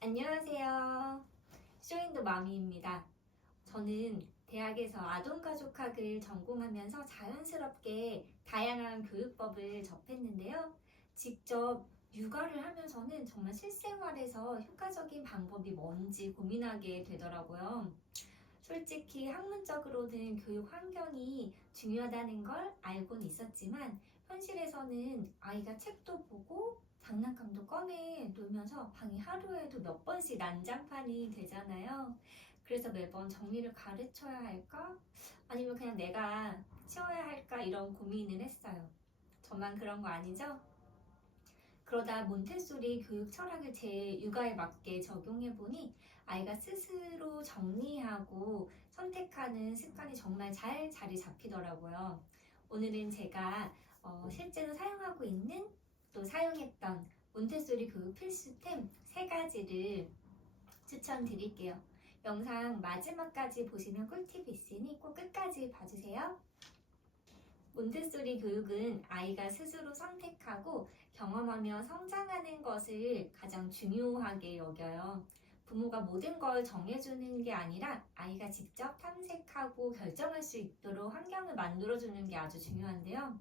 안녕하세요. 쇼윈도 마미입니다. 저는 대학에서 아동가족학을 전공하면서 자연스럽게 다양한 교육법을 접했는데요. 직접 육아를 하면서는 정말 실생활에서 효과적인 방법이 뭔지 고민하게 되더라고요. 솔직히 학문적으로는 교육 환경이 중요하다는 걸 알고는 있었지만 현실에서는 아이가 책도 보고 장난감도 꺼내 놀면서 방이 하루에도 몇 번씩 난장판이 되잖아요. 그래서 매번 정리를 가르쳐야 할까? 아니면 그냥 내가 치워야 할까? 이런 고민을 했어요. 저만 그런 거 아니죠? 그러다 몬테소리 교육 철학을 제 육아에 맞게 적용해보니 아이가 스스로 정리하고 선택하는 습관이 정말 잘 자리 잡히더라고요. 오늘은 제가 실제로 사용하고 있는 또 사용했던 몬테소리 교육 필수템 3가지를 추천드릴게요. 영상 마지막까지 보시면 꿀팁이 있으니 꼭 끝까지 봐주세요. 몬테소리 교육은 아이가 스스로 선택하고 경험하며 성장하는 것을 가장 중요하게 여겨요. 부모가 모든 걸 정해주는 게 아니라 아이가 직접 탐색하고 결정할 수 있도록 환경을 만들어주는 게 아주 중요한데요.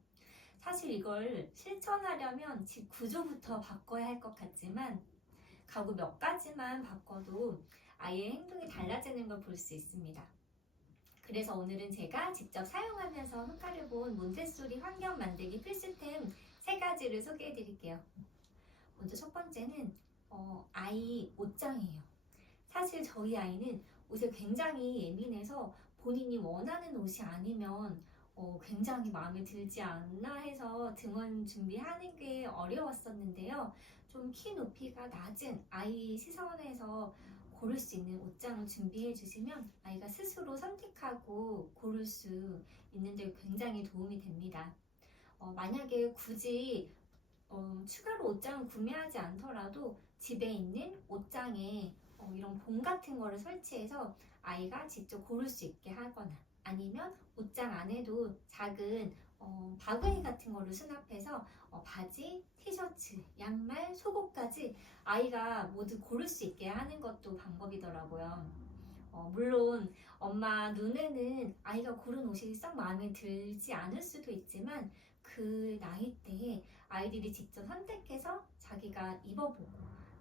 사실 이걸 실천하려면 집 구조부터 바꿔야 할 것 같지만 가구 몇 가지만 바꿔도 아이의 행동이 달라지는 걸 볼 수 있습니다. 그래서 오늘은 제가 직접 사용하면서 효과를 본 몬테소리 환경 만들기 필수템 3가지를 소개해 드릴게요. 먼저 첫 번째는 아이 옷장이에요. 사실 저희 아이는 옷에 굉장히 예민해서 본인이 원하는 옷이 아니면 굉장히 마음에 들지 않나 해서 등원 준비하는 게 어려웠었는데요. 좀 키 높이가 낮은 아이 시선에서 고를 수 있는 옷장을 준비해 주시면 아이가 스스로 선택하고 고를 수 있는데 굉장히 도움이 됩니다. 만약에 굳이 추가로 옷장을 구매하지 않더라도 집에 있는 옷장에 이런 봉 같은 거를 설치해서 아이가 직접 고를 수 있게 하거나 아니면 옷장 안에도 작은 바구니 같은 거를 수납해서 바지, 티셔츠, 양말, 속옷까지 아이가 모두 고를 수 있게 하는 것도 방법이더라고요. 물론 엄마 눈에는 아이가 고른 옷이 썩 마음에 들지 않을 수도 있지만 그 나이대에 아이들이 직접 선택해서 자기가 입어보고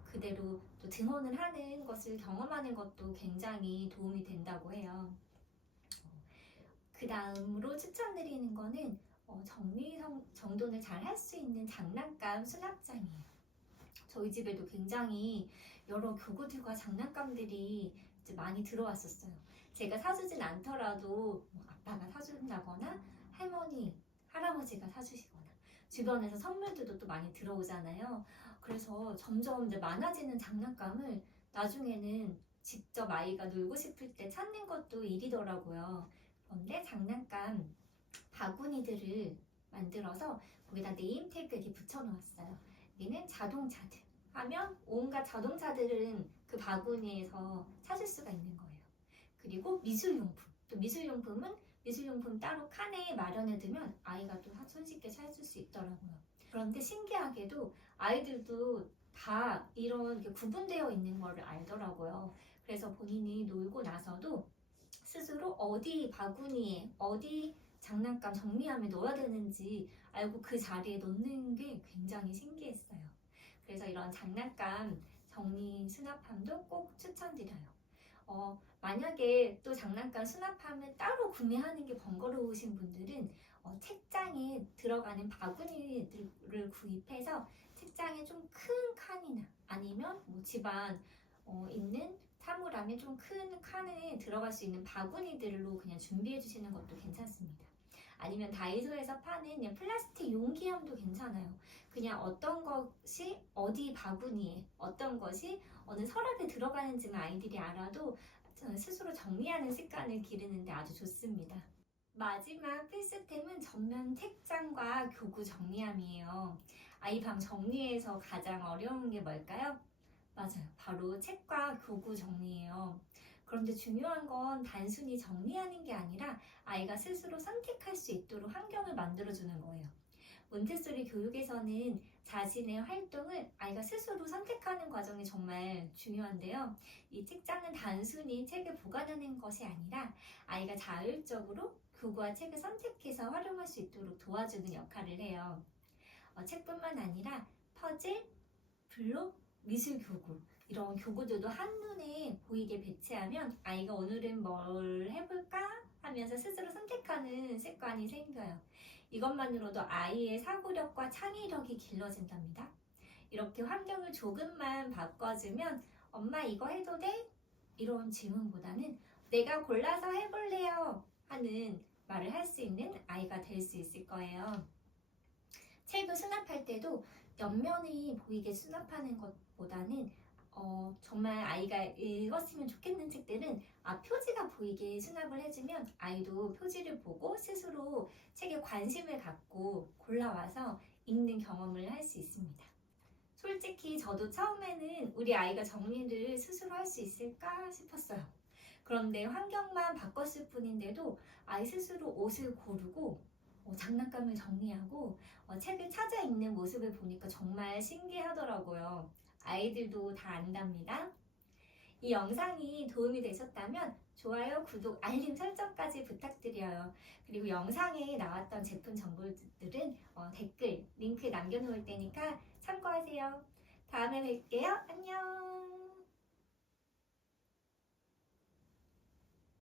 그대로 또 등원을 하는 것을 경험하는 것도 굉장히 도움이 된다고 해요. 그 다음으로 추천드리는 거는 정리 정돈을 잘 할 수 있는 장난감 수납장이에요. 저희 집에도 굉장히 여러 교구들과 장난감들이 이제 많이 들어왔었어요. 제가 사주진 않더라도 아빠가 사준다거나 할머니, 할아버지가 사주시거나 주변에서 선물들도 또 많이 들어오잖아요. 그래서 점점 이제 많아지는 장난감을 나중에는 직접 아이가 놀고 싶을 때 찾는 것도 일이더라고요. 그런데 장난감 바구니들을 만들어서 거기다 네임 태그 이렇게 붙여놓았어요. 여기는 자동차들 하면 온갖 자동차들은 그 바구니에서 찾을 수가 있는 거예요. 그리고 미술용품, 또 미술용품은 미술용품 따로 칸에 마련해두면 아이가 또 손쉽게 찾을 수 있더라고요. 그런데 신기하게도 아이들도 다 이런 구분되어 있는 거를 알더라고요. 그래서 본인이 놀고 나서도 스스로 어디 바구니에 어디 장난감 정리함에 넣어야 되는지 알고 그 자리에 넣는 게 굉장히 신기했어요. 그래서 이런 장난감 정리 수납함도 꼭 추천드려요. 만약에 또 장난감 수납함을 따로 구매하는 게 번거로우신 분들은 책장에 들어가는 바구니들을 구입해서 책장에 좀 큰 칸이나 아니면 집안 있는 사물함에 좀 큰 칸에 들어갈 수 있는 바구니들로 그냥 준비해 주시는 것도 괜찮습니다. 아니면 다이소에서 파는 그냥 플라스틱 용기함도 괜찮아요. 그냥 어떤 것이 어디 바구니에 어떤 것이 어느 서랍에 들어가는지만 아이들이 알아도 스스로 정리하는 습관을 기르는데 아주 좋습니다. 마지막 필수템은 전면 책장과 교구 정리함이에요. 아이 방 정리해서 가장 어려운 게 뭘까요? 맞아요. 바로 책과 교구 정리예요. 그런데 중요한 건 단순히 정리하는 게 아니라 아이가 스스로 선택할 수 있도록 환경을 만들어주는 거예요. 몬테소리 교육에서는 자신의 활동을 아이가 스스로 선택하는 과정이 정말 중요한데요. 이 책장은 단순히 책을 보관하는 것이 아니라 아이가 자율적으로 교구와 책을 선택해서 활용할 수 있도록 도와주는 역할을 해요. 책뿐만 아니라 퍼즐, 블록, 미술 교구 이런 교구들도 한눈에 보이게 배치하면 아이가 오늘은 뭘 해볼까 하면서 스스로 선택하는 습관이 생겨요. 이것만으로도 아이의 사고력과 창의력이 길러진답니다. 이렇게 환경을 조금만 바꿔주면 엄마 이거 해도 돼? 이런 질문보다는 내가 골라서 해볼래요 하는 말을 할 수 있는 아이가 될 수 있을 거예요. 책을 수납할 때도 옆면이 보이게 수납하는 것보다는 정말 아이가 읽었으면 좋겠는 책들은 표지가 보이게 수납을 해주면 아이도 표지를 보고 스스로 책에 관심을 갖고 골라와서 읽는 경험을 할 수 있습니다. 솔직히 저도 처음에는 우리 아이가 정리를 스스로 할 수 있을까 싶었어요. 그런데 환경만 바꿨을 뿐인데도 아이 스스로 옷을 고르고 장난감을 정리하고 책을 찾아 읽는 모습을 보니까 정말 신기하더라고요. 아이들도 다 안답니다. 이 영상이 도움이 되셨다면 좋아요, 구독, 알림 설정까지 부탁드려요. 그리고 영상에 나왔던 제품 정보들은 댓글, 링크 남겨놓을 테니까 참고하세요. 다음에 뵐게요. 안녕.